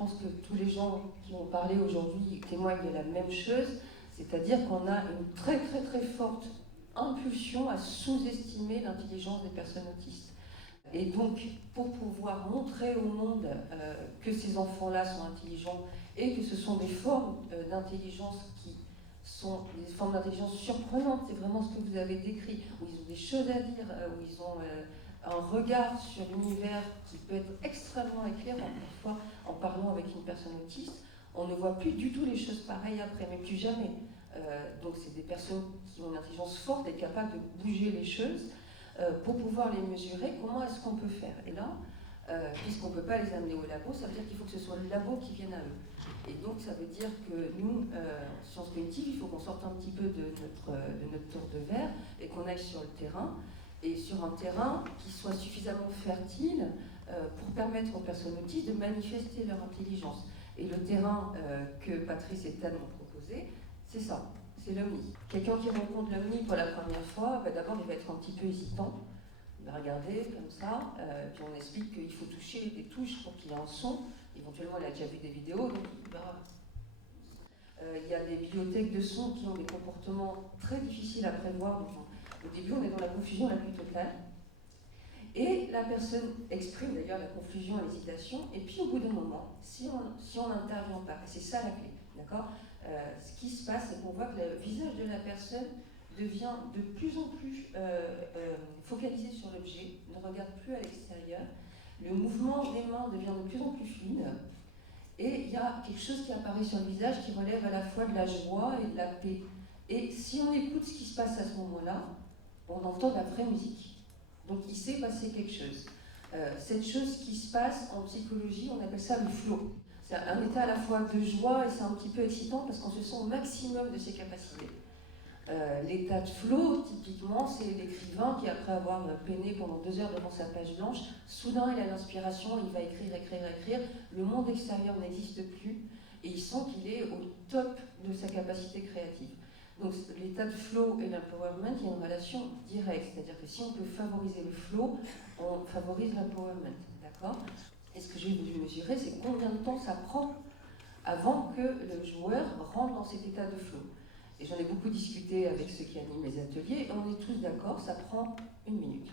pense que tous les gens qui ont parlé aujourd'hui témoignent de la même chose, c'est-à-dire qu'on a une très très très forte impulsion à sous-estimer l'intelligence des personnes autistes. Et donc, pour pouvoir montrer au monde que ces enfants-là sont intelligents et que ce sont des formes d'intelligence qui sont des formes d'intelligence surprenantes, c'est vraiment ce que vous avez décrit, où ils ont des choses à dire, où ils ont un regard sur l'univers qui peut être extrêmement éclairant. Parfois, en parlant avec une personne autiste, on ne voit plus du tout les choses pareilles après, mais plus jamais. Donc c'est des personnes qui ont une intelligence forte et capables de bouger les choses. Pour pouvoir les mesurer, comment est-ce qu'on peut faire? Et là, puisqu'on ne peut pas les amener au labo, ça veut dire qu'il faut que ce soit le labo qui vienne à eux. Et donc ça veut dire que nous, en sciences cognitives, il faut qu'on sorte un petit peu de notre tour de verre et qu'on aille sur le terrain, et sur un terrain qui soit suffisamment fertile pour permettre aux personnes autistes de manifester leur intelligence. Et le terrain que Patrice et Tan ont proposé, c'est ça. C'est l'OMNI. Quelqu'un qui rencontre l'OMNI pour la première fois, d'abord il va être un petit peu hésitant. Il va regarder comme ça, puis on explique qu'il faut toucher des touches pour qu'il y ait un son. Éventuellement, il a déjà vu des vidéos, donc il verra. Il y a des bibliothèques de sons qui ont des comportements très difficiles à prévoir. Donc, au début, on est dans la confusion la plus totale. Et la personne exprime d'ailleurs la confusion et l'hésitation, et puis au bout d'un moment, si on n'intervient pas, c'est ça la clé, d'accord, ce qui se passe, c'est qu'on voit que le visage de la personne devient de plus en plus focalisé sur l'objet, ne regarde plus à l'extérieur, le mouvement des mains devient de plus en plus fluide, et il y a quelque chose qui apparaît sur le visage qui relève à la fois de la joie et de la paix. Et si on écoute ce qui se passe à ce moment-là, on entend de la vraie musique. Donc il s'est passé quelque chose. Cette chose qui se passe en psychologie, on appelle ça le flow. C'est un état à la fois de joie et c'est un petit peu excitant parce qu'on se sent au maximum de ses capacités. L'état de flow, typiquement, c'est l'écrivain qui, après avoir peiné pendant 2 heures devant sa page blanche, soudain il a l'inspiration, il va écrire, le monde extérieur n'existe plus et il sent qu'il est au top de sa capacité créative. Donc l'état de flow et l'empowerment, il y a une relation directe, c'est-à-dire que si on peut favoriser le flow, on favorise l'empowerment, d'accord? Et ce que j'ai voulu mesurer, c'est combien de temps ça prend avant que le joueur rentre dans cet état de flow. Et j'en ai beaucoup discuté avec ceux qui animent les ateliers, et on est tous d'accord, ça prend 1 minute.